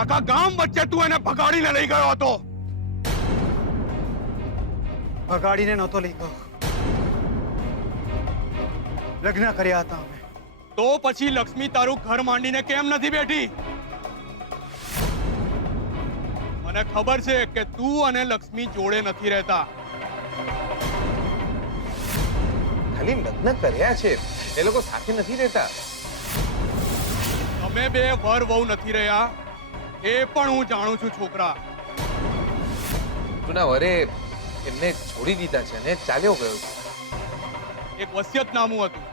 આખા ગામ વચ્ચે તું એને ભગાડીને લઈ ગયો હતો. ભગાડીને નહોતો લઈ ગયો, લગ્ન કર્યા હતા અમે. તો પછી લક્ષ્મી તારું ઘર માંડીને કેમ નથી બેઠી? મને ખબર છે કે તું અને લક્ષ્મી જોડે નથી રહેતા. ખાલી લગ્ન કર્યા છે, એ લોકો સાથે નથી રહેતા. તમે બે વર વહુ નથી રહ્યા એ પણ હું જાણું છું છોકરા. જૂના વરે એમને છોડી દીધા છે અને ચાલ્યો ગયો છે. એક વસિયતનામું હતું,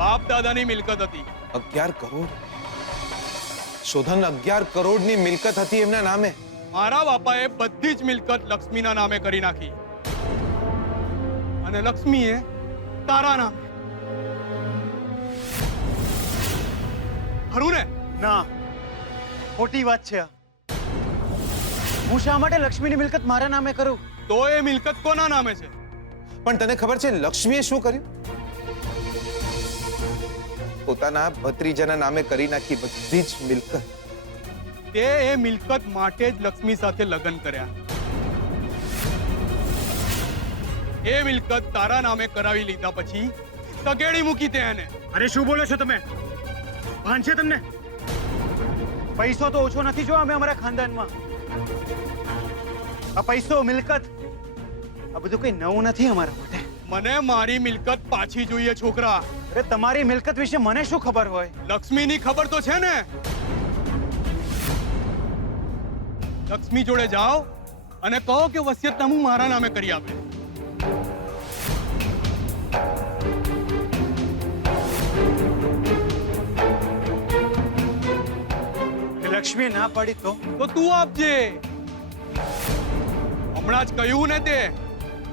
બાપ દાદાની મિલકત હતી. 11 કરોડ શોધન 11 કરોડની મિલકત હતી એમના નામે. મારા બાપાએ બધી જ મિલકત લક્ષ્મીના નામે કરી નાખી અને લક્ષ્મીએ તારા નામે. ખરું ને? ના, ખોટી વાત છે આ. હું શા માટે લક્ષ્મીની મિલકત મારા નામે કરું? તો એ મિલકત કોના નામે છે? પણ તને ખબર છે લક્ષ્મીએ શું કર્યું? પોતાના ભત્રીજાના નામે કરી નાખી બધી જ મિલકત. તે એ મિલકત માટે જ લક્ષ્મી સાથે લગ્ન કર્યા. એ મિલકત તારા નામે કરાવી લીધા પછી તગેડી મૂકી તે એને. અરે શું બોલો છો તમે? ભાન છે તમને? પૈસો તો ઓછો નથી જો અમે અમારા ખાનદાનમાં. આ પૈસો, મિલકત, આ બધું કઈ નવું નથી અમારા માટે. મને મારી મિલકત પાછી જોઈએ છોકરા. અરે તમારી મિલકત વિશે મને શું ખબર હોય? લક્ષ્મીની ખબર તો છે ને. લક્ષ્મી જોડે જાઓ અને કહો કે વસિયતનામું મારા નામે કરી આપે. લક્ષ્મી ના પાડી તો તું આપજે. હમણાં જ કહ્યું ને તે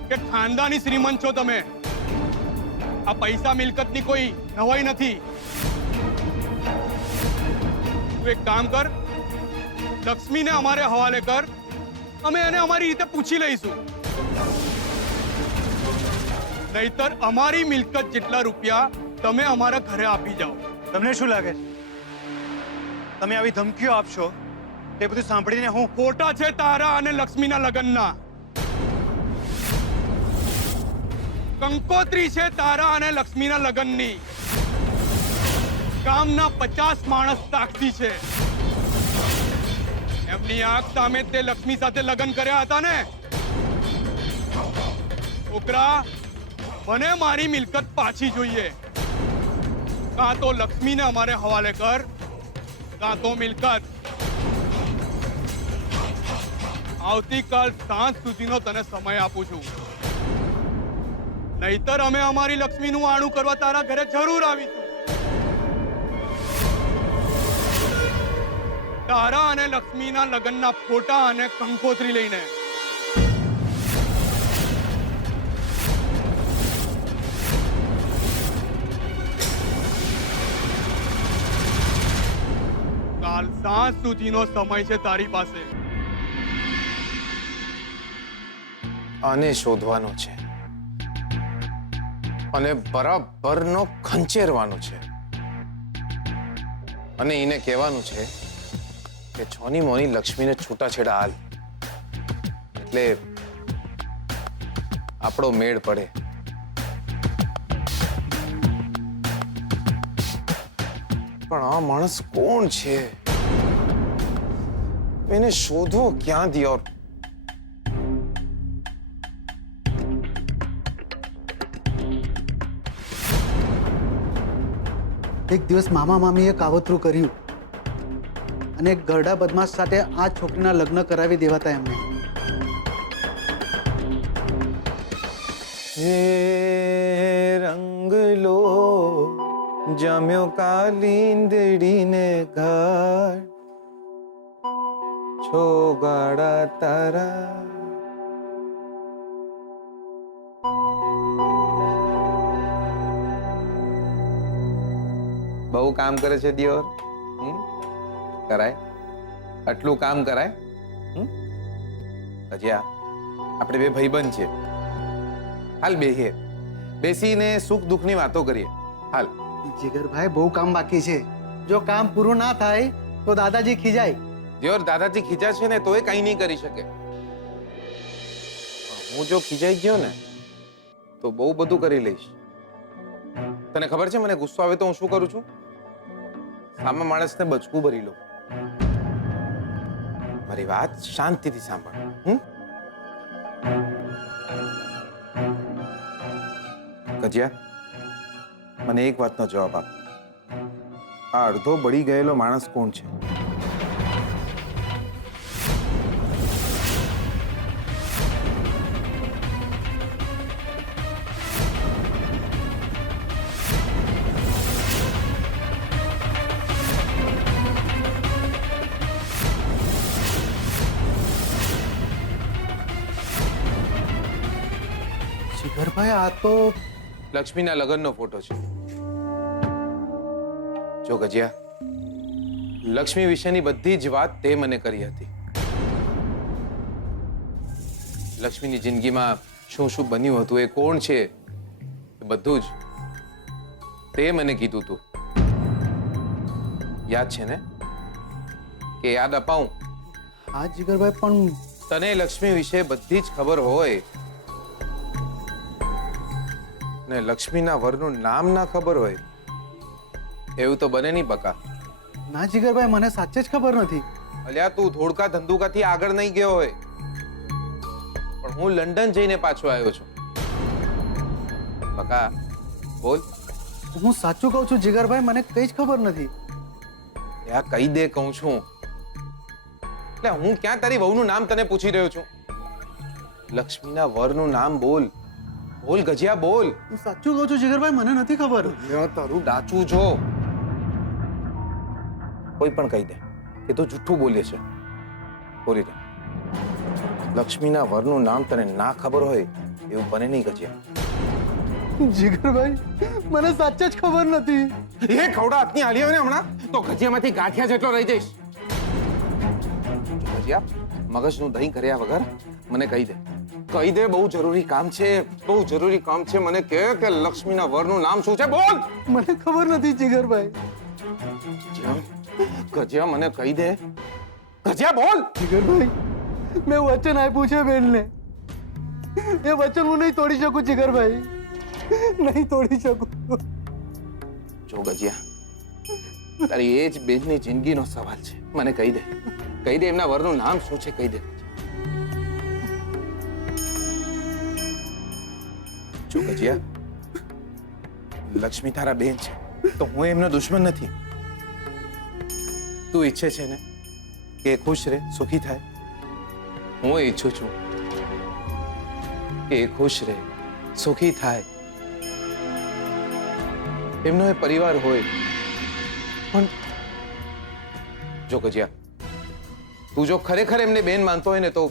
કે ખાનદાની શ્રીમંત છો તમે. આ પૈસા મિલકતની કોઈ નવાઈ નથી. તું એક કામ કર, લક્ષ્મીને અમારે હવાલે કર, અમે એને અમારી રીતે પૂછી લઈશું. નહીતર અમારી મિલકત જેટલા રૂપિયા તમે અમારા ઘરે આપી જાઓ. તમને શું લાગે છે તમે આવી ધમકીઓ આપશો તે બધું સાંભળીને હું? ખોટા છે તારા અને લક્ષ્મીના લગ્નના. કંકોત્રી છે તારા અને લક્ષ્મીના લગ્નની. ગામના 50 માણસ સાક્ષી છે. એમની આંખ સામે તે લક્ષ્મી સાથે લગ્ન કર્યા હતા ને. છોકરા, મને મારી મિલકત પાછી જોઈએ. કાં તો લક્ષ્મીને અમારે હવાલે કર, કાં તો મિલકત. આવતીકાલ સાંજ સુધીનો તને સમય આપું છું. નહીતર અમે અમારી લક્ષ્મીનું આણું કરવા તારા ઘરે જરૂર આવીશું. તારા અને લક્ષ્મીના લગ્નના ફોટા અને કંકોત્રી લઈને. કાલ સાંજ સુધીનો સમય છે તારી પાસે. આને શોધવાનો છે અને બરાબરનો ખંચેરવાનો છે અને એને કહેવાનું છે કે છોની મોની લક્ષ્મીને છૂટાછેડા હાલ, એટલે આપણો મેળ પડે. પણ આ માણસ કોણ છે? એને શોધવો ક્યાંથી? ઓર એક દિવસ મામા મામીએ કાવતરું કર્યું અને એક ગરડા બદમાશ સાથે આ છોકરીના લગ્ન કરાવી દેવાતા એમને. હે રંગલો જામ્યો કાલિંદડીને ઘાટ, છો ગાડા તારા. બહુ કામ કરે છે દિયોર. કરાય આટલું કામ કરાય? હજી આપણે બે ભાઈબંધ છે. હાલ બેહીએ, બેસીને સુખ દુઃખની વાતો કરીએ. હાલ જીગરભાઈ, બહુ કામ બાકી છે. જો કામ પૂરું ના થાય તો દાદાજી ખીજાય. દિયોર, દાદાજી ખીજા છે ને તોય કઈ નહીં કરી શકે. હું જો ખીજાઈ ગયો ને તો બહુ બધું કરી લઈશ. તને ખબર છે મને ગુસ્સો આવે તો હું શું કરું છું? સામે માણસને બચકું ભરી લઉં. મારી વાત શાંતિથી સાંભળ. કજિયા, મને એક વાતનો જવાબ આપ. આ અડધો બળી ગયેલો માણસ કોણ છે? જીગરભાઈ, આ તો લક્ષ્મીના લગ્નનો ફોટો છે. જો ગજિયા, લક્ષ્મી વિશેની બધી જ વાત તે મને કરી હતી. લક્ષ્મીની જિંદગીમાં શું શું બન્યું હતું, એ કોણ છે, એ બધું જ તે મને કીધું તું. યાદ છે ને? કે યાદ અપાવું? હા જીગરભાઈ, પણ તને લક્ષ્મી વિશે બધી જ ખબર હોય ને લક્ષ્મીના વરનું નામ ના ખબર હોય, એવું તો બને નહીં બકા. ના જીગરભાઈ, મને સાચે જ ખબર નથી. અલ્યા, તું ધોળકા ધંધુકાથી આગળ નહીં ગયો હોય, પણ હું લંડન જઈને પાછો આવ્યો છું. બકા, બોલ. હું સાચું કહું છું જીગરભાઈ, મને કઈ જ ખબર નથી. યા કહી દે કહું છું. એટલે હું ક્યાં તારી વહુનું નામ તને પૂછી રહ્યો છું? લક્ષ્મીના વરનું નામ બોલ. બોલ ગજિયા, બોલ. હું સાચું કહું છું જીગરભાઈ, મને નથી ખબર. તારું ડાચું જો. કોઈ પણ કહી દે કે તું જુઠ્ઠું બોલે છે. બોલી દે. લક્ષ્મીના વરનું નામ તને ના ખબર હોય એવું બને નહીં ગજિયા. જીગરભાઈ, મને સાચે જ ખબર નથી. એ ખવડા હાથની હાલી હોય ને હમણાં તો ગજિયામાંથી ગાંઠિયા જેટલો રહી જઈશ. ગજિયા, મગજનું દહીં કર્યા વગર મને કહી દે. કહી દે, બહુ જરૂરી કામ છે, બહુ જરૂરી કામ છે. મને કહે કે લક્ષ્મીના વરનું નામ શું છે? બોલ. મને ખબર નથી જીગરભાઈ. ગજિયા, મને કહી દે. ગજિયા, બોલ. જીગરભાઈ, મેં વચન આપ્યું છે બેનને. એ વચન હું નહીં તોડી શકું જીગરભાઈ, નહીં તોડી શકું. જો ગજિયા, તારી એ જ બેનની જિંદગીનો સવાલ છે. મને કહી દે, કહી દે એમના વરનું નામ શું છે? કહી દે. જો ગજિયા, લક્ષ્મી તારા બેન છે તો હું એમનો દુશ્મન નથી. તું ઈચ્છે છે ને કે એ ખુશ રહે, સુખી થાય? હું ઈચ્છું છું કે એ ખુશ રહે, સુખી થાય, એમનો એ પરિવાર હોય. પણ જો ગજિયા, તું જો ખરેખર એમને બેન માનતો હોય ને તો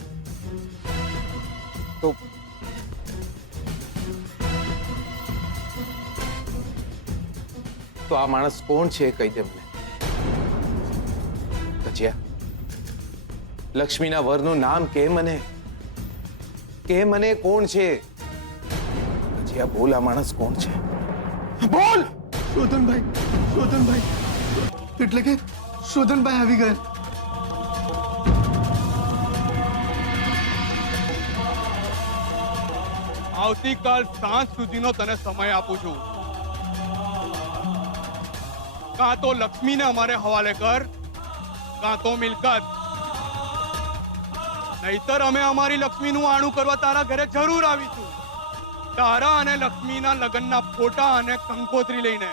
આ માણસ કોણ છે કહી દે મને. ગજિયા, લક્ષ્મીના વરનું નામ કે મને, કે મને કોણ છે? ગજિયા, બોલ, આ માણસ કોણ છે? બોલ. શોધનભાઈ, શોધનભાઈ, એટલે કે શોધનભાઈ આવી ગયા. આવતીકાલ સાંજ સુધીનો તને સમય આપું છું. કાં તો લક્ષ્મીને અમારે હવાલે કર, કાં તો મિલકત. નહીતર અમે અમારી લક્ષ્મીનું આણું કરવા તારા ઘરે જરૂર આવીશું, તારા અને લક્ષ્મીના લગ્નના ફોટા અને કંકોત્રી લઈને.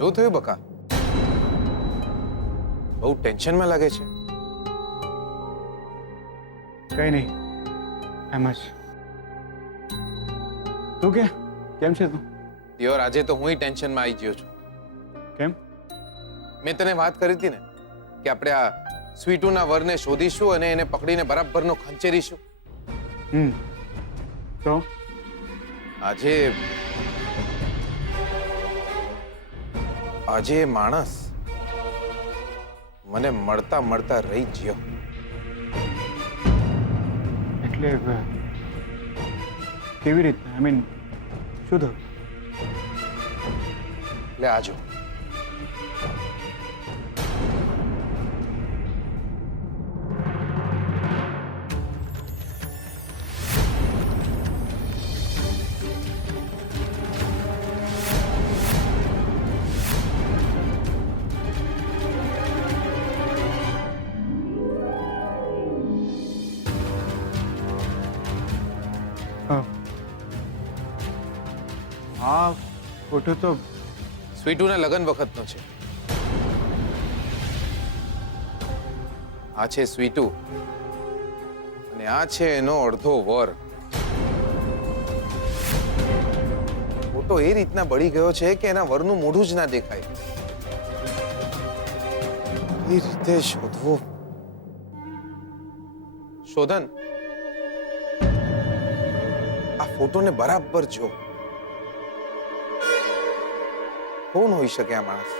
શું થયું બકા? બહુ ટેન્શનમાં લાગે છે. કઈ નહીં, એમ જ. તું કે કેમ છે તું? દિયોર, આજે તો હું ટેન્શનમાં આવી ગયો છું. કેમ? મેં તને વાત કરી હતી ને કે આપણે આ સ્વીટુના વરને શોધીશું અને એને પકડીને બરાબરનો ખંચેરીશું. તો આજે આજે એ માણસ મને મળતા મળતા રહી ગયો. એટલે કેવી રીતના? આઈ મીન શું થયું? એટલે આજો આ ફોટો તો સ્વીટુના લગ્ન વખતનો છે. આ છે સ્વીટુ અને આ છે એનો અડધો વર. ફોટો એ રીતના બળી ગયો છે કે એના વરનું મોઢું જ ના દેખાય. એ રીતે શોધવો. શોધન, આ ફોટોને બરાબર જો. કોણ હોઈ શકે આ માણસ?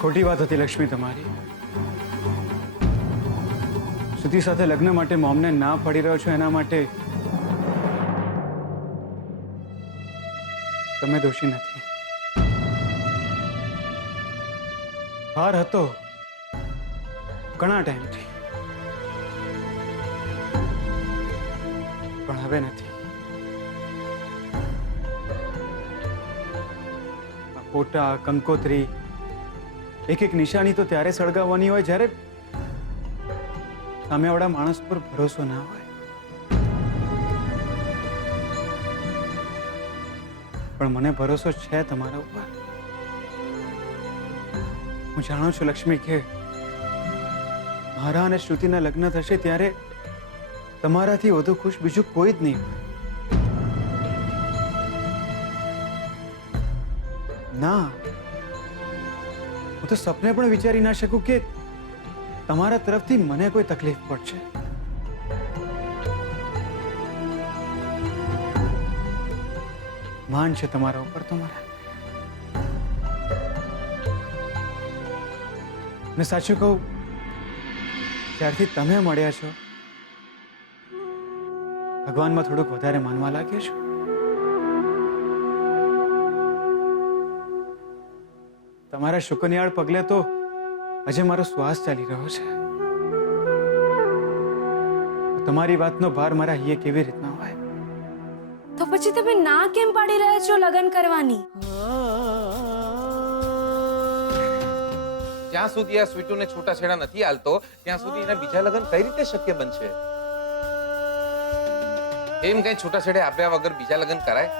ખોટી વાત હતી લક્ષ્મી તમારી. શ્રુતિ સાથે લગ્ન માટે મોમને ના પાડી રહ્યો છો એના માટે તમે દોષી નથી. ભાર હતો ઘણા ટાઈમથી, પણ હવે નથી. આ ફોટા, કંકોત્રી, એક એક નિશાની તો ત્યારે સળગાવવાની હોય જ્યારે સામેવાળા માણસ પર ભરોસો ના હોય. પણ મને ભરોસો છે તમારા ઉપર. હું જાણું છું લક્ષ્મી કે મારા અને શ્રુતિના લગ્ન થશે ત્યારે તમારાથી વધુ ખુશ બીજું કોઈ જ નહીં હોય. ના, હું તો સપને પણ વિચારી ના શકું કે તમારા તરફથી મને કોઈ તકલીફ પડશે. માન છે તમારા ઉપર તો મારા. ને સાચું કહું, જ્યારથી તમે મળ્યા છો ભગવાનમાં થોડુંક વધારે માનવા લાગ્યા છો. તમારા શુકનિયાળ પગલે તો આજે મારો શ્વાસ ચાલી રહ્યો છે. તમારી વાતનો ભાર મારા હૈયે કેવી રીતના હોય? તો પછી તમે ના કેમ પાડી રહ્યા છો લગ્ન કરવાની? જ્યાં સુધી આ સ્વીટુને છૂટાછેડા નથી આલતો ત્યાં સુધી એના બીજા લગ્ન કઈ રીતે શક્ય બનશે? એમ કઈ છૂટાછેડે આપ્યા વગર બીજા લગ્ન કરાય?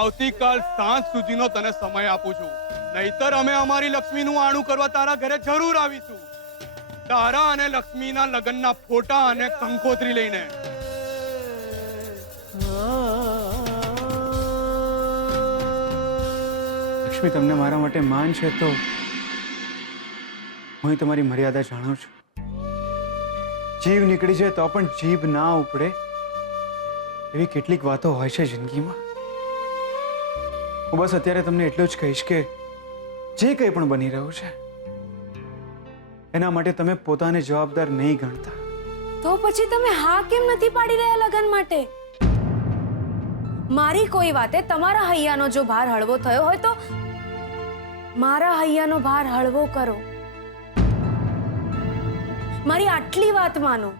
આવતીકાલ સાંજ સુધીનો તને સમય આપું છું, નહીતર અમે અમારી લક્ષ્મીનું આણું કરવા તારા ઘરે જરૂર આવીશું. તારા અને લક્ષ્મીના લગ્નના ફોટા અને કંકોત્રી લઈને. લક્ષ્મી, તમને મારા માટે માન છે તો હું તમારી મર્યાદા જાણું છું. જીવ નીકળી જાય તો પણ જીભ ના ઉપડે એવી કેટલીક વાતો હોય છે જિંદગીમાં. હું બસ અત્યારે તમને એટલું જ કહીશ કે જે કંઈ પણ બની રહ્યું છે એના માટે તમે પોતાને જવાબદાર નહીં ગણતા. તો પછી તમે હા કેમ નથી પાડી રહ્યા લગ્ન માટે? મારી કોઈ વાતે તમારા હૈયાનો જો ભાર હળવો થયો હોય તો મારા હૈયાનો ભાર હળવો કરો. મારી આટલી વાત માનો.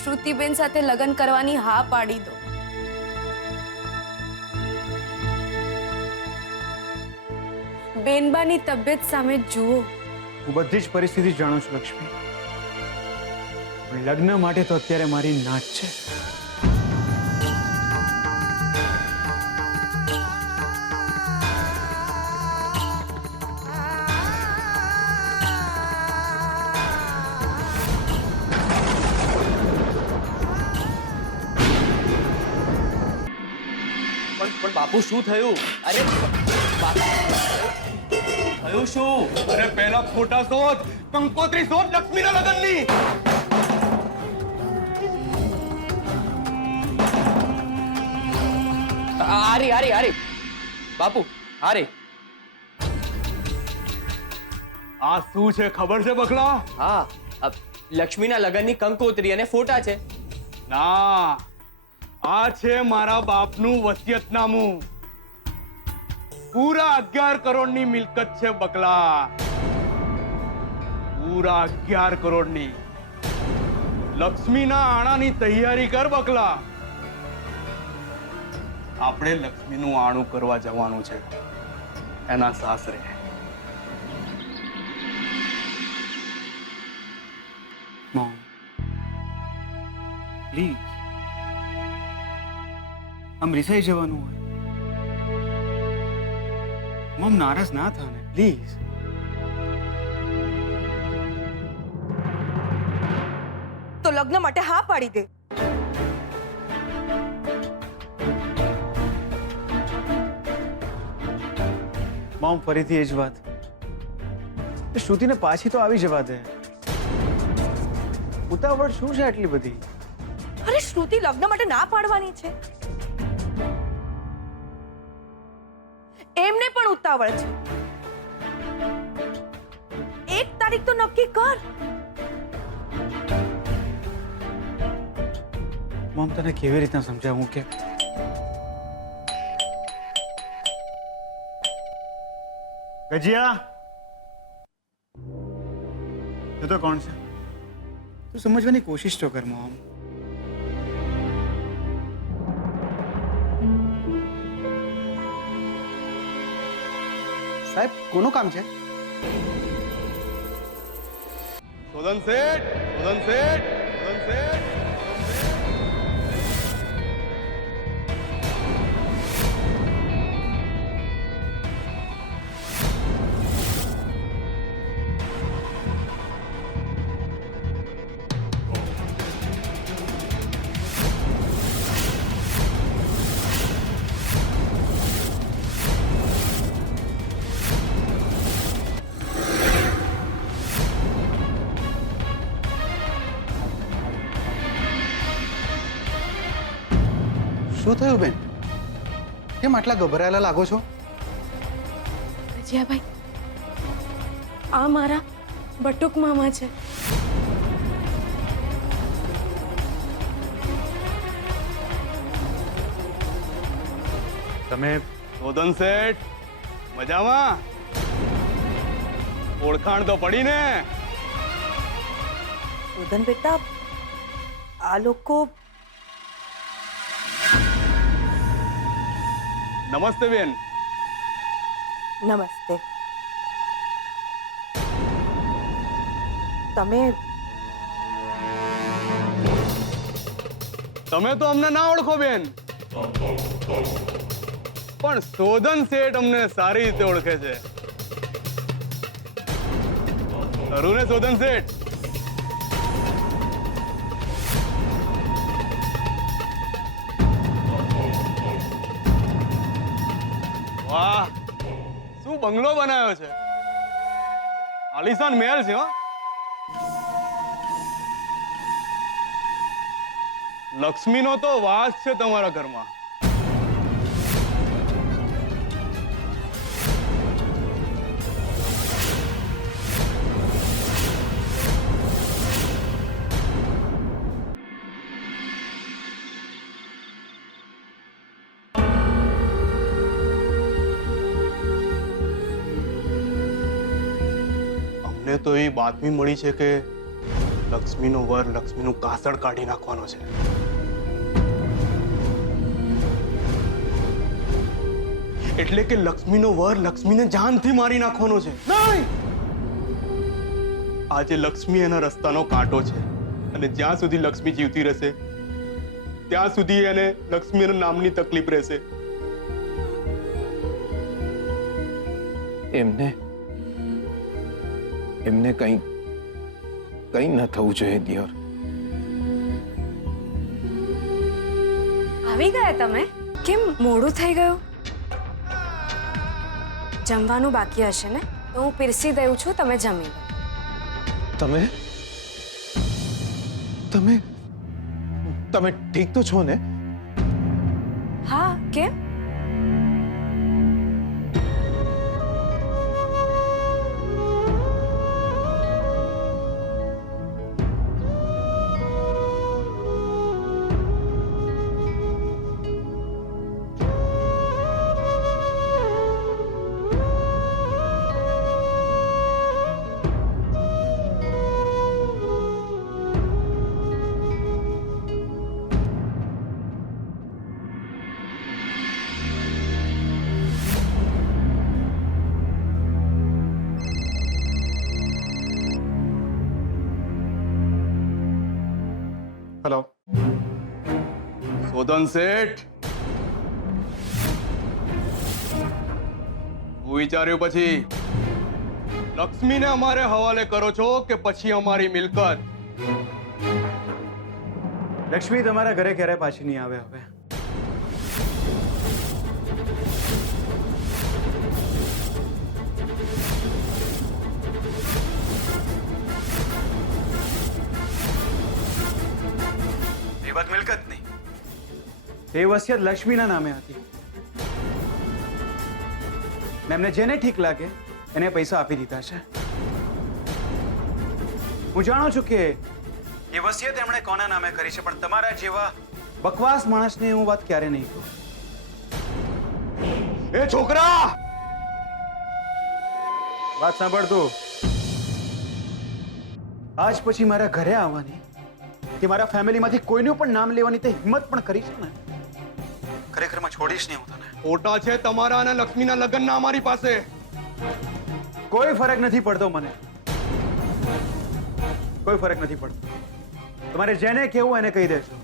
શ્રુતિબેન સાથે લગ્ન કરવાની હા પાડી દો. બેનબાની તબિયત સામે જુઓ. હું બધી જ પરિસ્થિતિ જાણું છું લક્ષ્મી, પણ લગ્ન માટે તો અત્યારે મારી ના જ છે. પણ બાપુ શું થયું? અરે થયું શું? અરે પહેલા ફોટા શોધ, કંકોત્રી શોધ લક્ષ્મીના લગ્નની. આરી બાપુ આરી. આ શું છે ખબર છે બકલા? હા, લક્ષ્મીના લગ્નની કંકોત્રી અને ફોટા છે. ના, આ છે મારા બાપનું વસિયતનામું. પૂરા 11 કરોડની મિલકત છે બકલા, પૂરા 11 કરોડની. લક્ષ્મીના આણાની તૈયારી કર બકલા. આપણે લક્ષ્મીનું આણું કરવા જવાનું છે એના સાસરે. મોમ પ્લીઝ, આમ રિસાઈ જવાનું હોય. મોમ નારાજ ના થાને પ્લીઝ. તો લગ્ન માટે હા પાડી દે. મોમ ફરીથી એ જ વાત. શ્રુતિને પાછી તો આવી જવા દે. ઉતાવળ શું છે આટલી બધી? અરે શ્રુતિ લગ્ન માટે ના પાડવાની છે. એમને પણ ઉતાવળ છે. 1 તારીખ તો નક્કી કર. મોમ તને કેવી રીતના સમજાવું કે ગજિયા, તું તો કોણ છે? તું સમજવાની કોશિશ તો કર મોમ. સાહેબ કોનું કામ છે? સોદન શેઠ, સોદન શેઠ, સોદન શેઠ. શું થયું બેન? કેમ આટલા ગભરાયેલા લાગો છો? ભજીયાભાઈ, આ મારા બટુક મામા છે. તમે સોદન શેઠ મજામાં? ઓળખાણ તો પડી ને? ઉદન બેટા, આ લોકો નમસ્તે બેન. નમસ્તે. તમે તમે તો અમને ના ઓળખો બેન, પણ સોદન શેઠ અમને સારી રીતે ઓળખે છે. ખરું ને સોદન શેઠ? વાહ, શું બંગલો બનાવ્યો છે! આલિશાન મહેલ છે. હો, લક્ષ્મીનો તો વાસ છે તમારા ઘરમાં. અમને તો એવી બાતમી મળી છે કે લક્ષ્મીનો વર લક્ષ્મીનું કાસળ કાઢી નાખવાનો છે. એટલે કે લક્ષ્મીનો વર લક્ષ્મીને જાનથી મારી નાખવાનો છે. નહીં, આજે લક્ષ્મી એના રસ્તાનો કાંટો છે અને જ્યાં સુધી લક્ષ્મી જીવતી રહેશે ત્યાં સુધી એને લક્ષ્મીના નામની તકલીફ રહેશે. એમને કંઈ ન થવું જોઈએ દિયોર. આવી ગયા તમે? કેમ મોડું થઈ ગયું? જમવાનું બાકી હશે ને, તો હું પીરસી દઉં છું, તમે જમી લો. તમે તમે તમે ઠીક તો છો ને? હા, કેમ? હેલો. સોદન શેઠ, હું વિચાર્યું પછી લક્ષ્મીને અમારે હવાલે કરો છો કે પછી અમારી મિલકત? લક્ષ્મી તમારા ઘરે ક્યારે પાછી નહીં આવે હવે. એ વાત મિલકત નહીં, એ વસિયત લક્ષ્મીના નામે હતી. ને એમને જેને ઠીક લાગે એને પૈસા આપી દીધા છે. હું જાણું છું કે એ વસિયત એમણે કોના નામે કરી છે, પણ તમારા જેવા બકવાસ માણસને હું વાત ક્યારે નહીં કહું. એ છોકરા, વાત સાંભળતું, આજ પછી મારા ઘરે આવવાની કે મારા ફેમિલીમાંથી કોઈનું પણ નામ લેવાની તે હિંમત પણ કરી છે ને, ખરેખરમાં છોડીશ નહીં હું તને. ખોટા છે તમારા અને લક્ષ્મીના લગ્નના અમારી પાસે. કોઈ ફરક નથી પડતો મને, કોઈ ફરક નથી પડતો. તમારે જેને કહેવું એને કહી દેજો,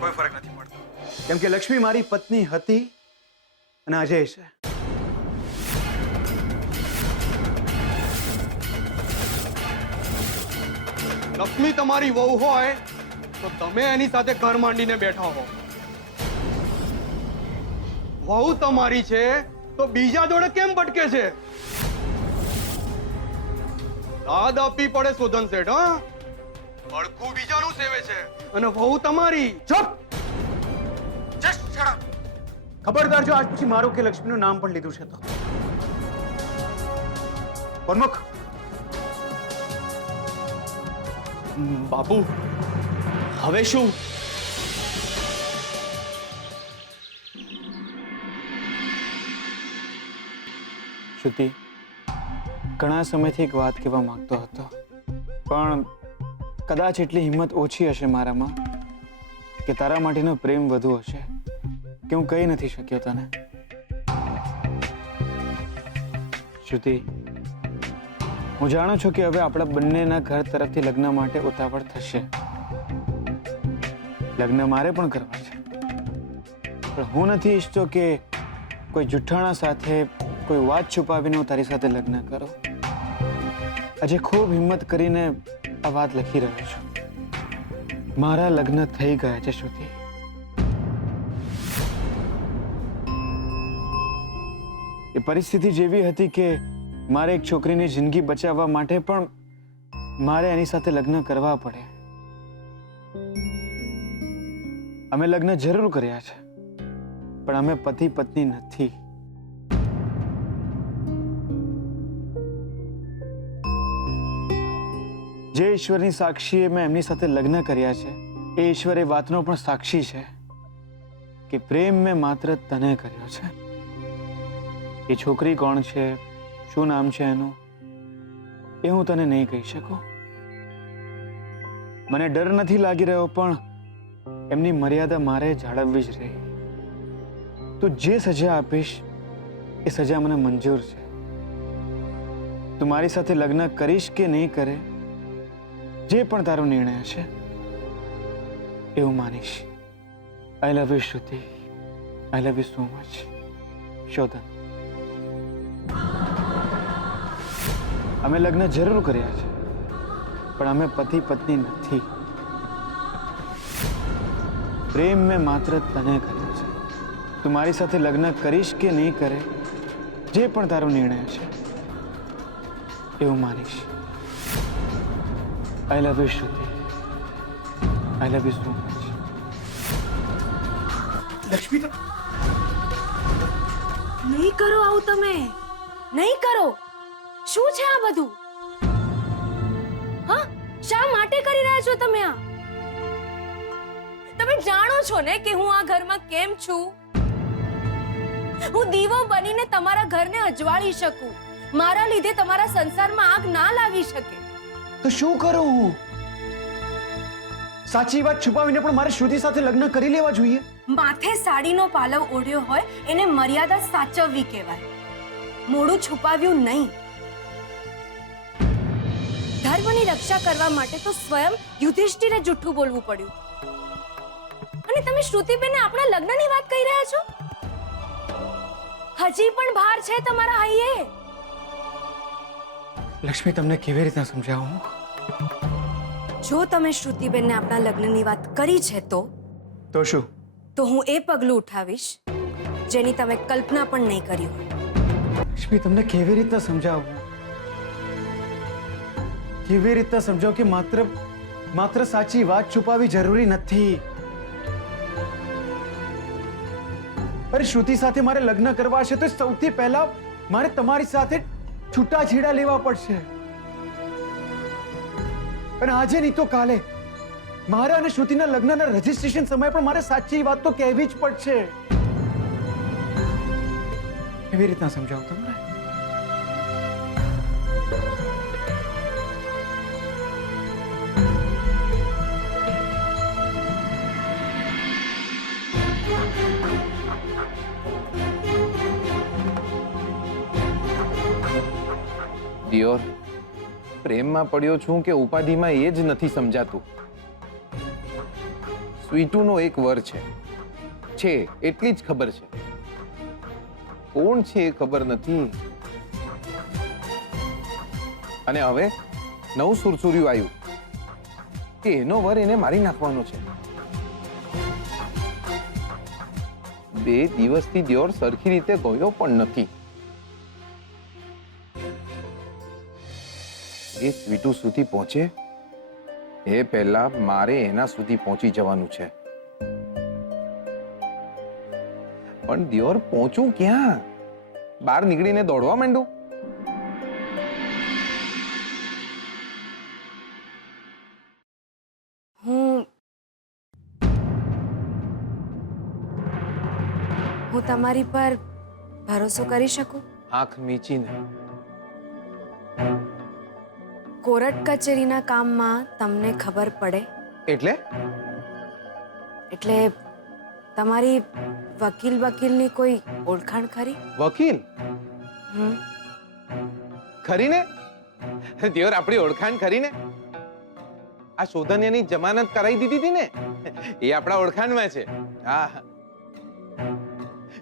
કોઈ ફરક નથી પડતો. કેમ કે લક્ષ્મી મારી પત્ની હતી અને આજે છે. લક્ષ્મી તમારી વહુ હોય તો તમે એની સાથે ઘર માંડીને બેઠા હો. વહુ તમારી છે તો બીજા જોડે કેમ ભટકે છે? દાદ આપવી પડે સોદન શેઠ. હા, અડખું બીજાનું સેવે છે અને વહુ તમારી. ચૂપ! Just shut up! ખબરદાર જો આજ પછી મારું કે લક્ષ્મીનું નામ પણ લીધું છે તો પ્રમુખ. બાપુ, હવે શું? શ્રુતિ, ઘણા સમયથી એક વાત કહેવા માંગતો હતો, પણ કદાચ એટલી હિંમત ઓછી હશે મારામાં કે તારા માટેનો પ્રેમ વધુ હશે કે હું કહી નથી શક્યો તને. શ્રુતિ, હું જાણું છું કે હવે આપણા બંનેના ઘર તરફથી લગ્ન માટે ઉતાવળ થશે. લગ્ન મારે પણ કરવા છે, પણ હું નથી ઈચ્છતો કે કોઈ જુઠ્ઠાણા સાથે કોઈ વાત છુપાવીને હું તારી સાથે લગ્ન કરું. આજે ખૂબ હિંમત કરીને આ વાત લખી રહ્યો છું. મારા લગ્ન થઈ ગયા છે શ્રુતિ. એ પરિસ્થિતિ જેવી હતી કે મારે એક છોકરીની જિંદગી બચાવવા માટે પણ મારે એની સાથે લગ્ન કરવા પડે. અમે લગ્ન જરૂર કર્યા છે, પણ અમે પતિ પત્ની નથી. જે ઈશ્વરની સાક્ષીએ મેં એમની સાથે લગ્ન કર્યા છે, એ ઈશ્વર એ વાતનો પણ સાક્ષી છે કે પ્રેમ મેં માત્ર તને કર્યો છે. એ છોકરી કોણ છે, શું નામ છે એનું, એ હું તને નહીં કહી શકું. મને ડર નથી લાગી રહ્યો, પણ એમની મર્યાદા મારે જાળવવી જ રહી. તું જે સજા આપીશ એ સજા મને મંજૂર છે. તું મારી સાથે લગ્ન કરીશ કે નહીં કરે, જે પણ તારો નિર્ણય હશે એ હું માનીશ. I love you Shruti, I love you so much. Shodhan, અમે લગ્ન જરૂર કર્યા છે, પણ અમે પતિ પત્ની નથી. પ્રેમ મેં માત્ર તને કર્યો છે. તું મારી સાથે લગ્ન કરીશ કે નહીં કરે, જે પણ તારો નિર્ણય હશે એ હું માનીશ. I love you Shruti, I love you so much. Lakshmi, તો નહીં કરો આવું, તમે નહીં કરો. શું છે આ બધું? હા, શા માટે કરી રહ્યા છો તમે આ? તમે જાણો છો ને કે હું આ ઘરમાં કેમ છું. હું દીવો બનીને તમારા ઘરને અજવાળી શકું. મારા લીધે તમારા સંસારમાં આગ ના લાગી શકે. તો શું કરું હું? સાચી વાત છુપાવીને પણ મારે શ્રુતિ સાથે લગ્ન કરી લેવા જોઈએ. માથે સાડીનો પાલવ ઓઢ્યો હોય એને મર્યાદા સાચવવી કહેવાય, મોઢું છુપાવ્યું નહીં. ધર્મની રક્ષા કરવા માટે તો સ્વયં યુધિષ્ઠિરે જુઠ્ઠું બોલવું પડ્યું. અને તમે શ્રુતિબેનને આપણા લગ્નની વાત કહી રહ્યા છો? હજી પણ ભાર છે તમારા હૈયે. લક્ષ્મી, તમને કેવી રીતના સમજાવું? જો તમે શ્રુતિબેનને આપણા લગ્નની વાત કરી છે તો શું? તો હું એ પગલું ઉઠાવીશ જેની તમે કલ્પના પણ નહીં કરી હોય. લક્ષ્મી, તમને કેવી રીતના સમજાવું? કેવી રીતના સમજાવું કે માત્ર સાચી વાત છુપાવી જરૂરી નથી. અરે શ્રુતિ સાથે મારે લગ્ન કરવા છે તો સૌથી પહેલા મારે તમારી સાથે છૂટાછેડા લેવા પડશે. અને આજે નહીં તો કાલે મારા અને શ્રુતિના લગ્નના રજીસ્ટ્રેશન સમયે પણ મારે સાચી વાત તો કહેવી જ પડશે. કેવી રીતના સમજાવું તમને? દિયોર, પ્રેમમાં પડ્યો છું કે ઉપાધિમાં એ જ નથી સમજાતું. સ્વીટુનો એક વર છે એટલી જ ખબર છે. કોણ છે એ ખબર નથી. અને હવે નવું સુરસુર્યું આવ્યું કે એનો વર એને મારી નાખવાનો છે. 2 દિવસથી દિયોર સરખી રીતે ગયો પણ નથી. એ સ્વીટુ સુધી પહોંચે એ પહેલા મારે એના સુધી પહોંચી જવાનું છે. પણ દિયોર પહોંચું ક્યાં? બહાર નીકળીને દોડવા માંડું? હું તમારી પર ભરોસો કરી શકું? આંખ મીચીને. કોર્ટ કચેરીના કામમાં તમને ખબર પડે એટલે તમારી વકીલની કોઈ ઓળખાણ ખરી? વકીલ હમ ખરીને? દિયોર, આપણી ઓળખાણ ખરીને? આ શોધન્યની જમાનત કરાવી દીધી હતી ને, એ આપણા ઓળખાણમાં છે. હા,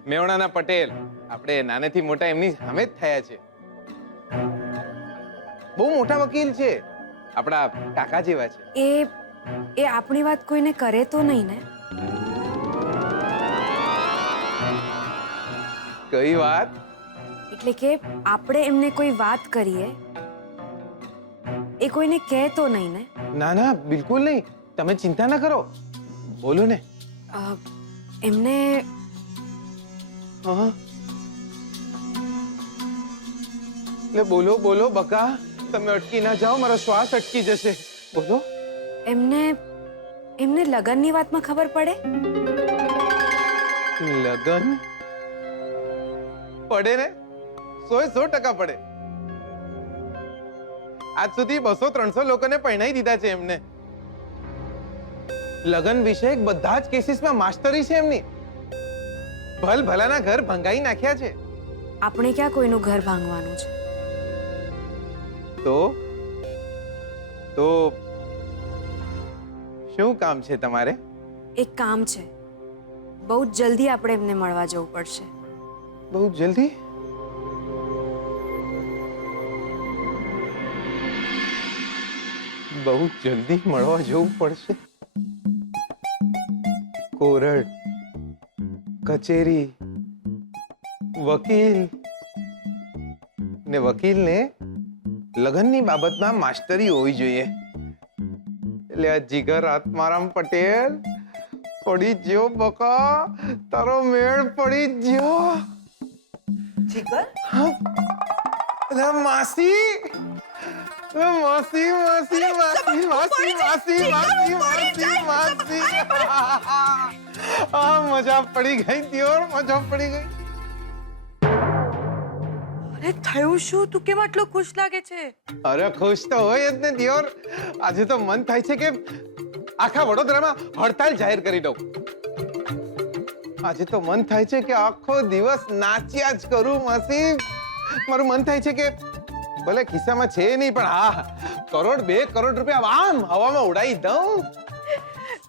મેવણાના પટેલ. આપણે નાનેથી મોટા એમની સામે જ થયા છે. બહુ મોટા વકીલ છે, આપણા કાકા જેવા છે. એ આપણી વાત કોઈને કરે તો નહીં ને? કઈ વાત? એટલે કે આપણે એમને કોઈ વાત કરીએ એ કોઈને કહે તો નહીં ને? ના ના, બિલકુલ નહીં. તમે ચિંતા ના કરો, બોલો ને. એમને હા, એટલે બોલો બોલો બકા, તમે અટકી ના જાઓ, મારો શ્વાસ અટકી જશે. બોલો. એમને લગનની વાતમાં ખબર પડે? લગન પડે ને? 100% પડે. આજ સુધી 200-300 લોકોને પરણાઈ દીધા છે એમને. લગન વિશે બધા જ કેસીસમાં માસ્ટરી છે એમની. ભલાના ઘર ભંગાઈ નાખ્યા છે. આપણે ક્યાં કોઈનું ઘર ભાંગવાનું છે? તો શું કામ છે તમારે? એક કામ છે, બહુ જ જલ્દી આપણે એમને મળવા જવું પડશે. બહુ જલ્દી? બહુ જલ્દી મળવા જવું પડશે? કોર્ટ કચેરી, વકીલ ને વકીલને લગનની બાબતમાં માસ્ટરી હોવી જોઈએ. એટલે આ જીગર આત્મારામ પટેલ પડી જ્યો બકા, તારો મેળ પડી જ્યો. જીગર, અરે માસી, માસી માસી માસી માસી માસી માસી માસી માસી. આ મજા પડી ગઈ દિયોર, મજા પડી ગઈ. અરે થયું શું? તું કેમ આટલો ખુશ લાગે છે? અરે ખુશ તો હોય જ ને દિયોર. આજે તો મન થાય છે કે આખા વડોદરામાં હડતાલ જાહેર કરી દઉં. આજે તો મન થાય છે કે આખો દિવસ નાચ્યા જ કરું માસી. મારું મન થાય છે કે ભલે ખિસ્સામાં છે નહીં પણ હા, 1-2 કરોડ રૂપિયા આમ હવામાં ઉડાઈ દઉં.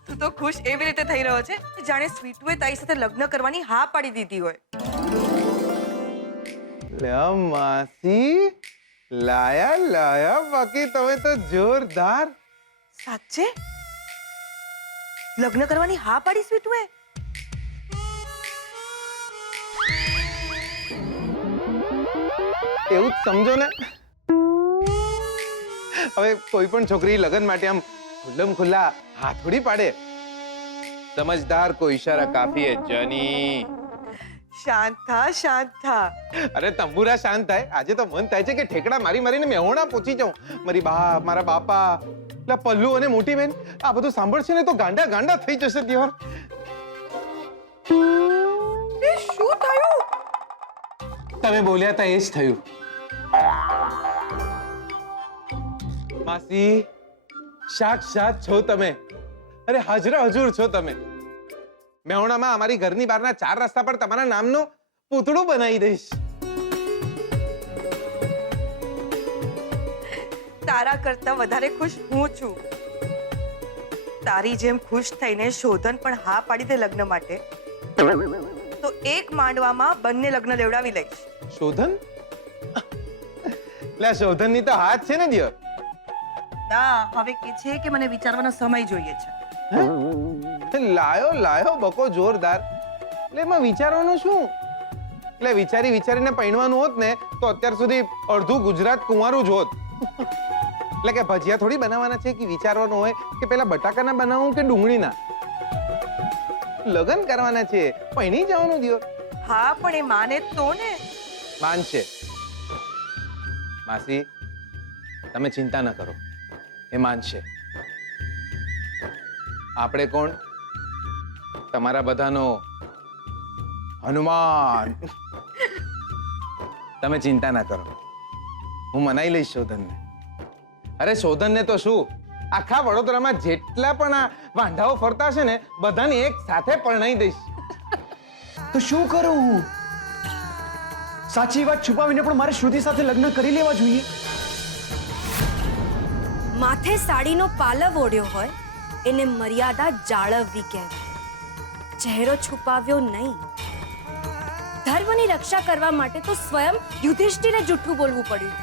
તું તો ખુશ એવી રીતે થઈ રહ્યો છે કે જાણે સ્વીટુએ તારી સાથે લગ્ન કરવાની હા પાડી દીધી હોય. લે માસી, લાયા બાકી તમે તો જોરદાર. સાચે લગ્ન કરવાની હા પાડી સ્વીટુએ? એવું જ સમજો ને. હવે કોઈ પણ છોકરી લગ્ન માટે આમ ખુલ્લમ ખુલ્લા હાથ થોડી પાડે. સમજદાર કો ઈશારા કાફી હે જાની. શાંત થા, શાંત થા. અરે તંબુરા શાંત થાય. આજે તો મન થાય છે કે ઠેકડા મારી મારીને મેહોણા પહોંચી જાઉં. મારી બા, મારા બાપા, એટલે પલ્લુ અને મોટી બેન આ બધું સાંભળશે ને તો ગાંડા ગાંડા થઈ જશે ત્યાર. એ શું થયું? તમે બોલ્યા હતા એ જ થયું. માસી, સાક્ષાત છો તમે. અરે હાજરા હજુર છો તમે. મેહોણામાં અમારી ઘરની બહારના 4 રસ્તા પર તમારા નામનું પૂતળું બનાવી દઈશ. તારા કરતા વધારે ખુશ હું છું. તારી જેમ ખુશ થઈને શોધન પણ હા પાડી દે લગ્ન માટે તો એક માંડવામાં બંને લગ્ન લેવડાવી લઈશ. શોધન? લે શોધનની તો હાથ છે ને દિયર. ના, હવે કે છે કે મને વિચારવાનો સમય જોઈએ છે. લાયો બકો જોરદાર. એટલે એમાં વિચારવાનું શું? એટલે વિચારીને પૈણવાનું હોત ને તો અત્યાર સુધી અડધું ગુજરાત કુંવારું જ હોત. એટલે કે ભજીયા થોડી બનાવવાના છે કે વિચારવાનું હોય કે પેલા બટાકાના બનાવું કે ડુંગળીના. લગ્ન કરવાના છે, પૈણી જવાનું દિયો. હા, પણ એ માને તો ને. માનશે. માસી, તમે ચિંતા ન કરો, એ માનશે. આપણે કોણ? તમારા બધાનો હનુમાન. તમે ચિંતા ના કરો, હું મનાઈ લઈશ શોધનને. અરે શોધનને તો શું, આખા વડોદરામાં જેટલા પણ આ વાંઢાઓ ફરતા છે ને બધાને એક સાથે પરણાઈ દઈશ. તો શું કરું હું? સાચી વાત છુપાવીને પણ મારે શ્રુતિ સાથે લગ્ન કરી લેવા જોઈએ. માથે સાડીનો પાલવ ઓઢ્યો હોય એને મર્યાદા જાળવવી કહેવાય. ચહેરો છુપાવ્યો નહીં. ધર્મની રક્ષા કરવા માટે તો સ્વયં યુધિષ્ઠિરે જૂઠું બોલવું પડ્યું.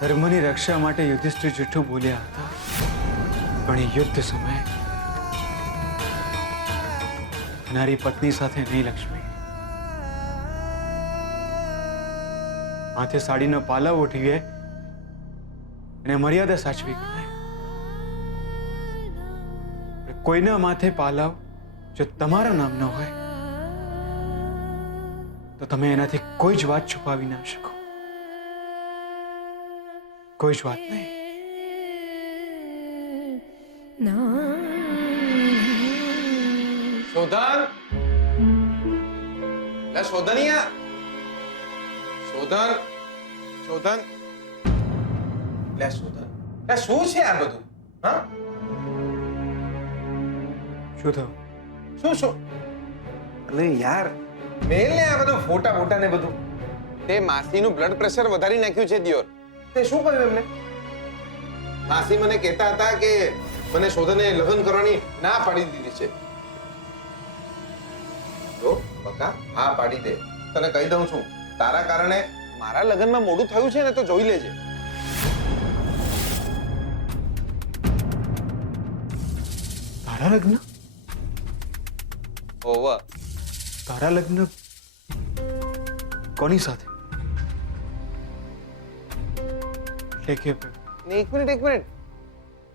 ધર્મની રક્ષા માટે યુધિષ્ઠિર જૂઠું બોલ્યા હતા, પણ એ યુદ્ધ સમયે નારી પત્ની સાથે નહીં લક્ષ્મી. માથે સાડીનો પાલવ ઓઢીએ અને મર્યાદા સાચવી ગણાય. કોઈના માથે પાલવ જો તમારા નામ ન હોય તો તમે એનાથી કોઈ જ વાત છુપાવી ના શકો. કોઈ જ વાત નહીં. શોધન, લે શોધનિયા. શોધન, લે શોધન, લે શું છે આ બધું? હા, શું થયું? શું? અરે યાર, મેલ ને આ બધું ફોટા ને બધું. તે માસીનું બ્લડ પ્રેશર વધારી નાખ્યું છે દિયોર. તે શું કર્યું એમને? માસી મને કહેતા હતા કે મને શોધને લગ્ન કરવાની ના પાડી દીધી છે. જો બકા, હા પાડી દે. તને કહી દઉં છું, તારા કારણે મારા લગ્નમાં મોડું થયું છે ને તો જોઈ લેજે. તારા લગ્ન? ઓવર. તારા લગ્ન કોની સાથે? એટલે કે એક મિનિટ.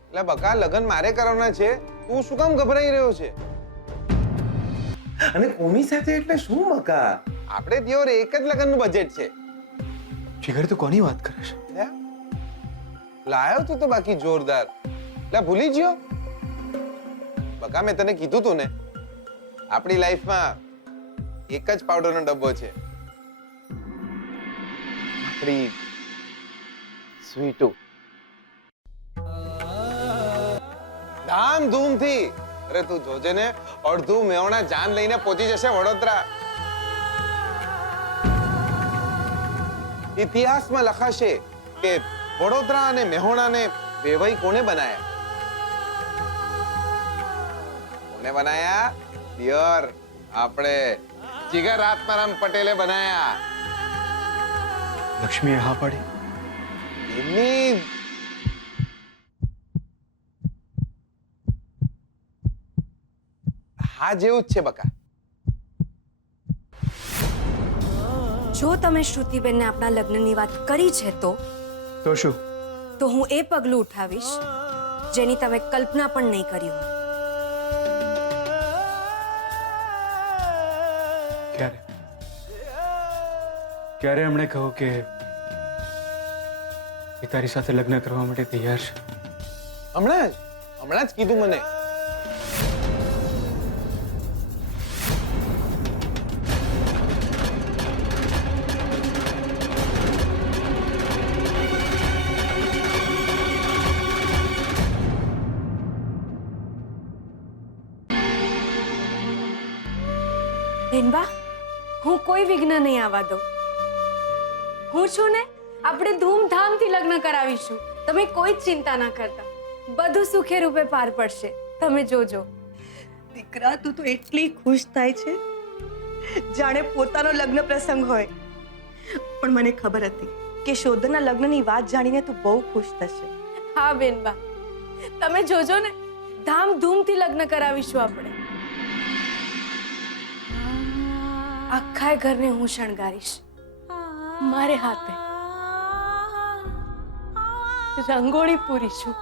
એટલે બકા, લગ્ન મારે કરવાના છે. તું શું કામ ગભરાઈ રહ્યો છે? અને કોની સાથે એટલે શું બકા? આપણે દિયોર એક જ લગ્નનું બજેટ છે. જીગર, તું કોની વાત કરે છે? લાયો તું તો બાકી જોરદાર. લા ભૂલી ગયો? બકા, મેં તને કીધું તું ને, આપણી લાઈફમાં એક જ પાવડરનો ડબ્બો છે. આપણી સ્વીટુ. ધામધૂમથી. અરે તું જોજે ને, અડધું મેહોણા જાન લઈને પહોંચી જશે વડોદરા. ઇતિહાસમાં લખાશે કે વડોદરા અને મેહોણાને વેવાઈ કોને બનાયા? કોને બનાયા? પિયર આપણે જીગર આત્મારામ પટેલે બનાયા. લક્ષ્મીએ હા પાડી. એમની હા જેવું જ છે બકા. જો તમે શ્રુતિબેનને આપણા લગ્નની વાત કરી છે તો શું? તો હું એ પગલું ઉઠાવીશ જેની તમે કલ્પના પણ નહીં કરી હોય. ક્યારે ક્યારે એમણે કહ્યું કે એ તારી સાથે લગ્ન કરવા માટે તૈયાર છે? હમણાં જ કીધું મને. બેનબા, હું કોઈ વિઘ્ન નહીં આવવા દઉં. હું છું ને, આપણે ધૂમધામથી લગ્ન કરાવીશું. તમે કોઈ જ ચિંતા ના કરતા. બધું સુખે રૂપે પાર પડશે. તમે જોજો. દીકરા, તું તો એટલી ખુશ થાય છે જાણે પોતાનો લગ્ન પ્રસંગ હોય. પણ મને ખબર હતી કે શોધનના લગ્નની વાત જાણીને તું બહુ ખુશ થશે. હા બેનબા, તમે જોજો ને, ધામધૂમથી લગ્ન કરાવીશું આપણે. આખા ઘરને હું શણગારીશ મારે હાથે. રંગોળી પૂરીશું,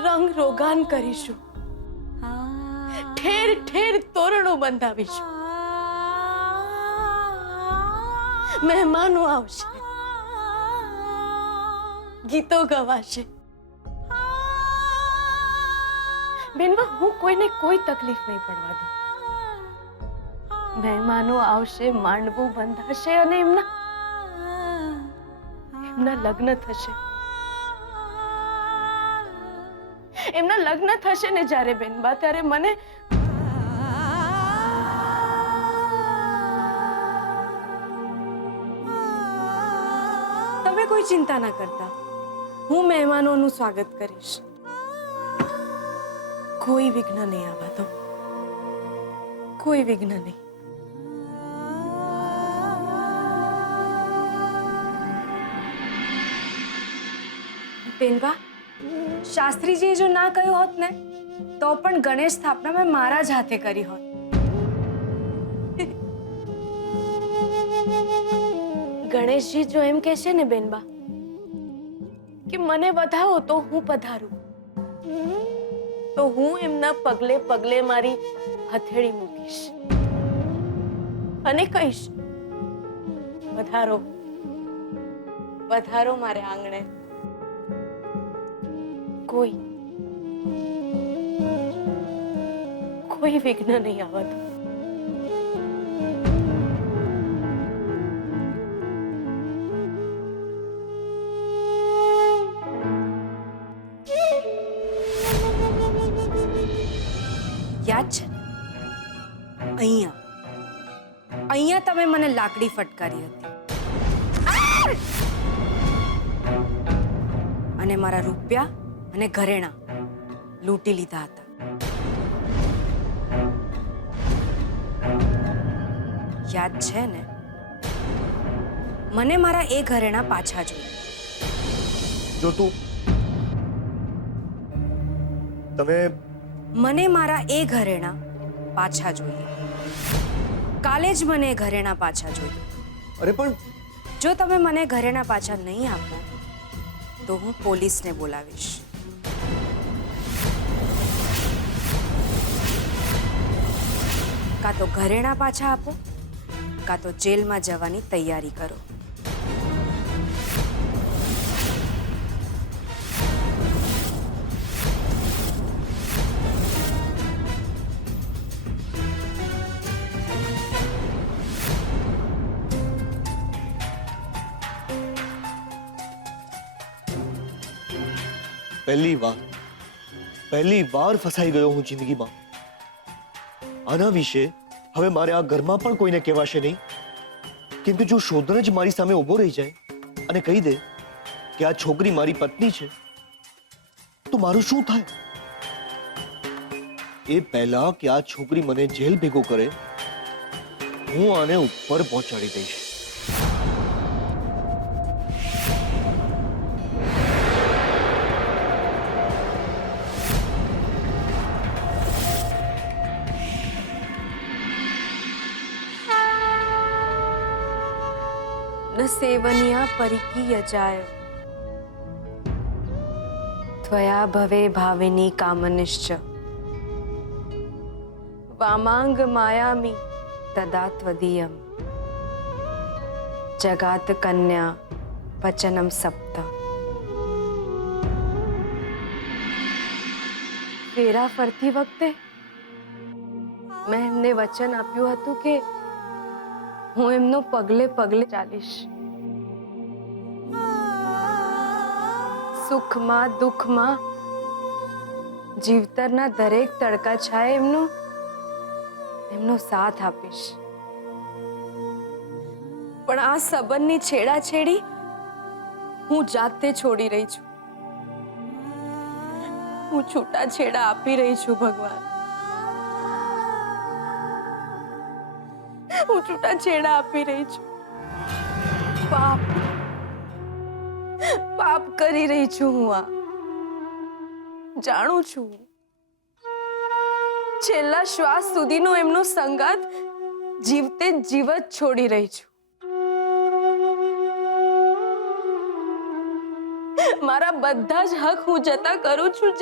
રંગ રોગાન કરીશું, ઠેર ઠેર તોરણો બંધાવીશું. મહેમાનો આવશે, ગીતો ગવાશે. બેનબા, હું કોઈને કોઈ તકલીફ નહીં પડવા દઉં. મહેમાનો આવશે, માંડવું બંધાશે અને એમના લગ્ન થશે. એમના લગ્ન થશે ને જ્યારે બેનબા, ત્યારે મને તમે કોઈ ચિંતા ના કરતા. હું મહેમાનોનું સ્વાગત કરીશ. કોઈ વિઘ્ન નહીં આવવા દઉં. કોઈ વિઘ્ન નહીં. બેનબા, શાસ્ત્રીજીએ જો ના કહ્યું હોત ને, તો પણ ગણેશ સ્થાપના મેં મારા જ હાથે કરી હોત. ગણેશજી જો એમ કહેશે ને બેનબા કે મને વધાવો તો હું પધારું, તો હું એમના પગલે પગલે મારી હથેળી મૂકીશ અને કહીશ, પધારો પધારો મારે આંગણે. કોઈ વિઘ્ન નહીં આવત. યાદ છે? અહીંયા તમે મને લાકડી ફટકારી હતી અને મારા રૂપિયા અને ઘરેણા લૂંટી લીધા હતા. યાદ છે ને? મને મારા એ ઘરેણા પાછા જોઈએ. જો તું તમે મને મારા એ ઘરેણા પાછા જોઈએ. કાલે જ મને એ ઘરેણા પાછા જોઈએ. અરે પણ જો તમે મને ઘરેણા પાછા નહીં આપો તો હું પોલીસને બોલાવીશ. કાં તો ઘરેણા પાછા આપો, કાં તો જેલમાં જવાની તૈયારી કરો. પહેલી વાર ફસાઈ ગયો હું જિંદગીમાં. આના વિશે હવે મારે આ ઘરમાં પણ કોઈને કહેવાશે નહીં, કેમ કે જો શોધન જ મારી સામે ઊભો રહી જાય અને કહી દે કે આ છોકરી મારી પત્ની છે તો મારું શું થાય? એ પહેલા કે આ છોકરી મને જેલ ભેગો કરે, હું આને ઉપર પહોંચાડી દઈશ. न सेवनिया परिकी यजाय त्वया भवे भाविनी कामनिश्च वामांग मायामी तदा त्वदीयम जगात कन्या वचनम सप्त. ફેરા ફરતી વખતે મેં એમને વચન આપ્યું હતું કે હું એમનો પગલે પગલે ચાલીશ. સુખમાં દુઃખમાં જીવતરના દરેક તડકા છાયે એમનો સાથ આપીશ. પણ આ સંબંધની છેડાછેડી હું જાતે છોડી રહી છું. હું છૂટાછેડા આપી રહી છું ભગવાન. હું છૂટાછેડા આપી રહી છું. પાપ કરી રહી છું હું. આ જાણું છું. છેલ્લા શ્વાસ સુધીનો એમનો સંગાત જીવતે જીવત છોડી રહી છું. મારા બધા જ હક હું જતા કરું છું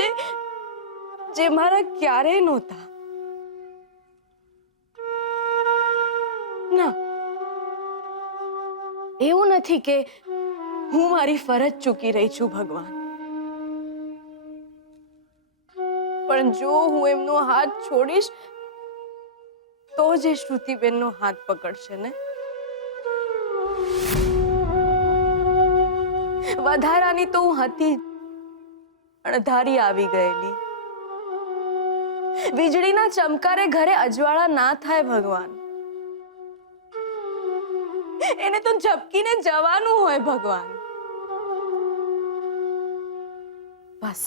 જે મારા ક્યારેય નહોતા. ના, એવું નથી કે હું મારી ફરજ ચૂકી રહી છું ભગવાન. પણ જો હું એમનો હાથ છોડીશ તો જ એ શ્રુતિબેનનો હાથ પકડશે ને. વધારાની તો હું હતી, અણધારી આવી ગયેલી. વીજળીના ચમકારે ઘરે અજવાળા ના થાય ભગવાન. એને તો ઝપકીને જવાનું હોય ભગવાન. બસ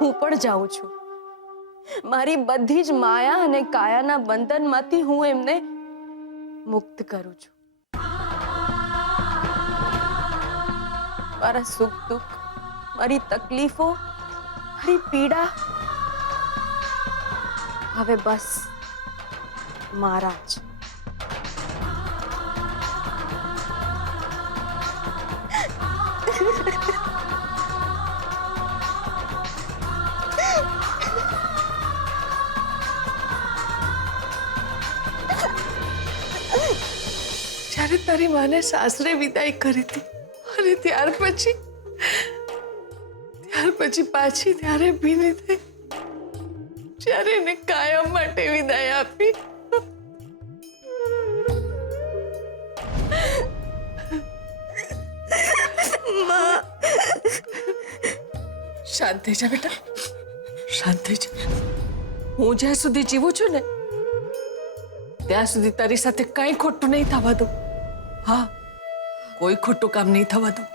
હું પણ જાઉં છું. મારી બધી જ માયા અને કાયાના બંધનમાંથી હું એમને મુક્ત કરું છું. મારા સુખ દુઃખ, મારી તકલીફો, મારી પીડા હવે બસ મારા જ. જ્યારે તારી માને સાસરે વિદાય કરી હતી અને ત્યાર પછી પાછી ત્યારે ભીની થઈ, જ્યારે એને કાયમ માટે વિદાય આપી. શાંત થઈ જા બેટા, શાંત થઈ જા. હું જ્યાં સુધી જીવું છું ને ત્યાં સુધી તારી સાથે કઈ ખોટું નહીં થવા દઉં. હા, કોઈ ખોટું કામ નહીં થવા દઉં.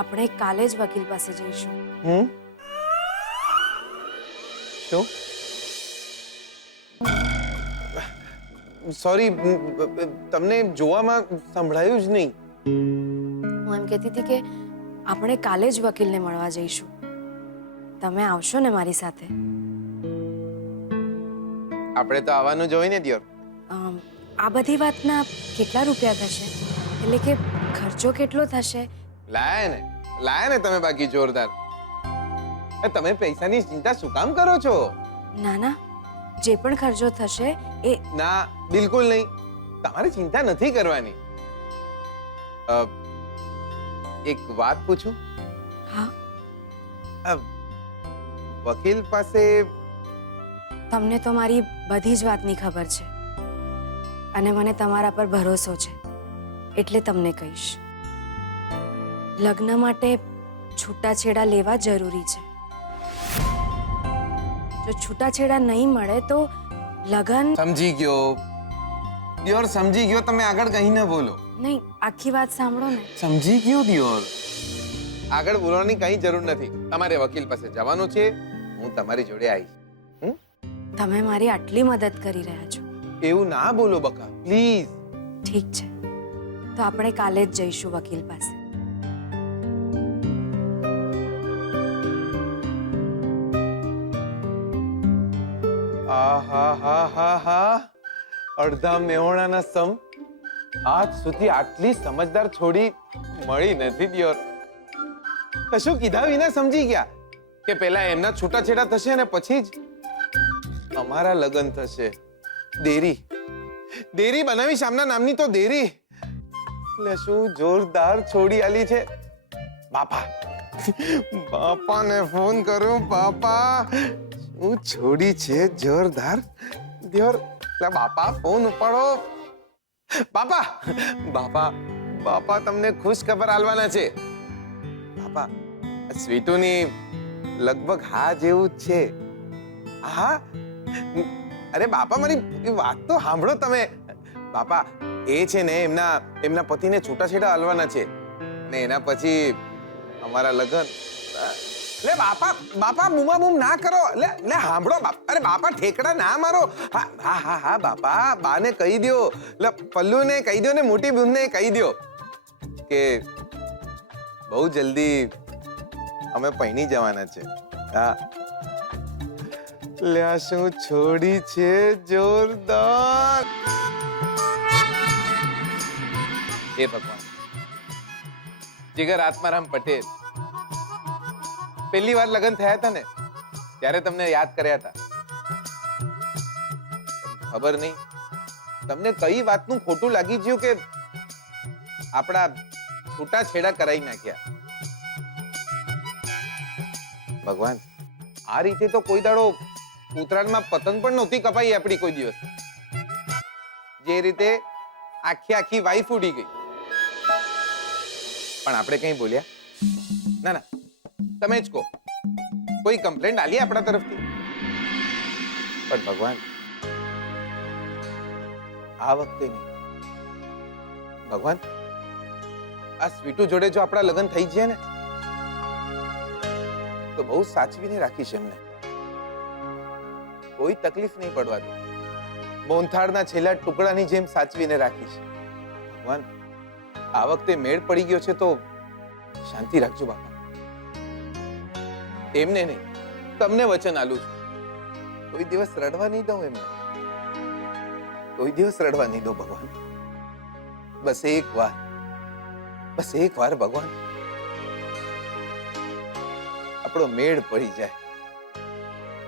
આપણે કાલે જ વકીલ પાસે જઈશું. શું? સોરી, તમને જોવામાં સંભળાયું જ નહીં. હું એમ કહેતી હતી કે આપણે કાલે જ વકીલને મળવા જઈશું. તમે આવશો ને મારી સાથે? આપણે તો આવવાનું જ હોય ને દિયોર. આ બધી વાતના કેટલા રૂપિયા થશે? એટલે કે ખર્ચો કેટલો થશે? લાયા ને તમે બાકી જોરદાર. તમે પૈસાની ચિંતા શું કામ કરો છો? ના ના, જે પણ ખર્ચો થશે એ... ના, બિલકુલ નહીં. તમારે ચિંતા નથી કરવાની. એક વાત પૂછું? હા. વકીલ પાસે તમને તો મારી બધી જ વાતની ખબર છે અને મને તમારા પર ભરોસો છે એટલે તમને કહીશ. લગ્ન માટે છૂટાછેડા લેવા જરૂરી છે. જો છૂટાછેડા નહીં મળે તો લગ્ન સમજી ગયો દિયોર, સમજી ગયો. તમે આગળ કहीं ન બોલો. નહીં, આખી વાત સાંભળો ને. સમજી ગયો દિયોર. આગળ બોલવાની કઈ જરૂર નથી. તમારે વકીલ પાસે જવાનું છે, હું તમારી જોડે આવીશ. તમે મારી આટલી મદદ કરી રહ્યા છો. એવું ના બોલો બકા, પ્લીઝ. ઠીક છે, તો આપણે કાલે જ જઈશું વકીલ પાસે. આહાહાહાહા. અડધા મેહોણાના સમ આજ સુધી આટલી સમજદાર છોડી મળી નથી દિયોર. કશું કીધા વિના સમજી ગયા કે પહેલા એમના છૂટાછેડા થશે અને પછી જ અમારા લગ્ન થશે. દેરી બનાવી શામના નામની તો દેરી. એટલે શું જોરદાર છોડી આલી છે. બાપાને ફોન કરું. બાપા, શું છોડી છે જોરદાર. દિયોર, લે બાપા ફોન ઉપાડો. બાપા તમને ખુશ ખબર આલવાના છે. બાપા, સ્વીટુની લગભગ હા જેવું જ છે. હા, અરે બાપા, મારી વાત તો સાંભળો તમે. બાપા, એ છે ને એમના પતિને છૂટાછેડા આલવાના છે ને એના પછી અમારા લગ્ન. લે બાપા બૂમાબૂમ ના કરો. લે સાંભળો. અરે બાપા, ઠેકડા ના મારો. હા બાપા, બાને કહી દો. લે પલ્લુને કહી દો ને મોટી બહેનને કહી દો કે બહુ જલ્દી અમે પૈણી જવાના છે. હા, લે શું છોડી છે જોરદાર. હે ભગવાન, જીગર આત્મારામ પટેલ, પહેલી વાર લગ્ન થયા હતા ને ત્યારે તમને યાદ કર્યા હતા. ખબર નહીં તમને કઈ વાતનું ખોટું લાગી ગયું કે આપણા છૂટાછેડા કરાઈ નાખ્યા. ભગવાન, આ રીતે તો કોઈ દાડો ઉત્તરાયણમાં પતંગ પણ નહોતી કપાઈ આપણી કોઈ દિવસ. જે રીતે આખી વાઈફ ઉડી ગઈ. પણ આપણે કઈ બોલ્યા ના. તમે જ કહો, કોઈ કમ્પ્લેન્ટ આલી આપણા તરફથી? પણ ભગવાન, આ વખતે નહીં. ભગવાન, આ સ્વીટુ જોડે જો આપણા લગ્ન થઈ જાય ને તો બહુ સાચવીને રાખીશ એમને. કોઈ તકલીફ નહીં પડવા દે. મોહનથાળના છેલ્લા ટુકડાની જેમ સાચવીને રાખીશ. ભગવાન, આ વખતે મેળ પડી ગયો છે તો શાંતિ રાખજો બાપા. એમને નહીં, તમને વચન આલું છું. કોઈ દિવસ રડવા નહીં દઉં એમને. કોઈ દિવસ રડવા નહીં દઉં ભગવાન. બસ એક વાર ભગવાન આપણો મેળ પડી જાય.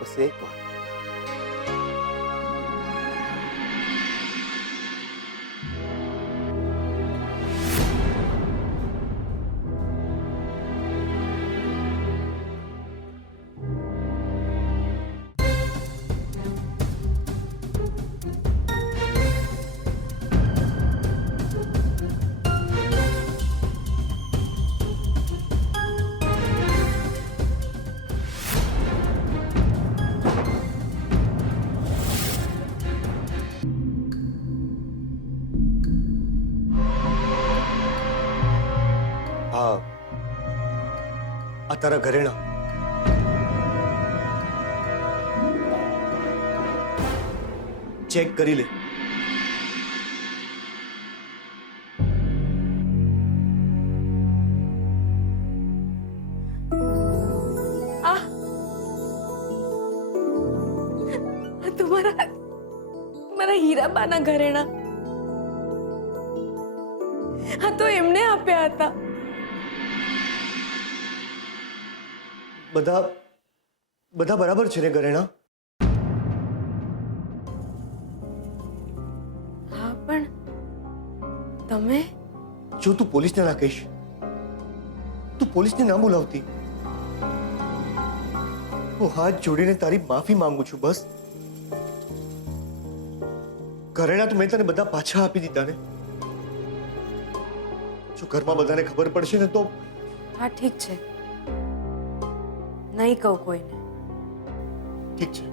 બસ એક વાર. હા, આ તારા ઘરેણા. ચેક કરી લે. આ તો મારા હીરાબાના ઘરેણા. આ તો એમને આપ્યા હતા. બધા બરાબર છે ને ઘરેણા? હા, પણ તમે જો તું પોલીસને ના કહીશ, તું પોલીસને ના બોલાવતી. હું હાથ જોડીને તારી માફી માંગુ છું. બસ ઘરેણા તો મેં તને બધા પાછા આપી દીધા ને. જો ઘરમાં બધાને ખબર પડશે ને તો હા ઠીક છે, નહીં કહું કોઈને. ઠીક છે.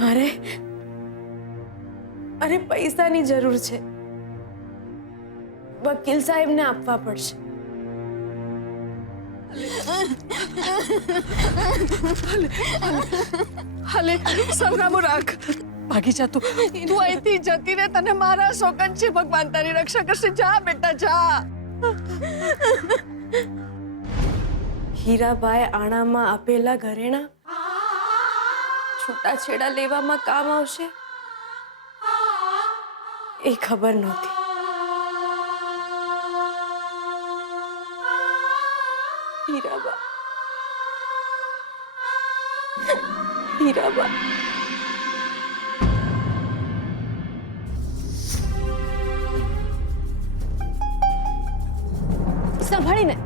મારે અરે પૈસાની જરૂર છે, વકીલ સાહેબને આપવા પડશે. હાલે સરનામું રાખ. ભાગી જા તું અહીંથી જતી રે. તને મારા સોગંદ છે, ભગવાન તારી રક્ષા કરશે. જા બેટા જા. હીરાબાઈ આણામાં આપેલા ઘરેણા છૂટાછેડા લેવામાં કામ આવશે એ ખબર નહોતી. હીરાબા, હીરાબા. સંભાળીને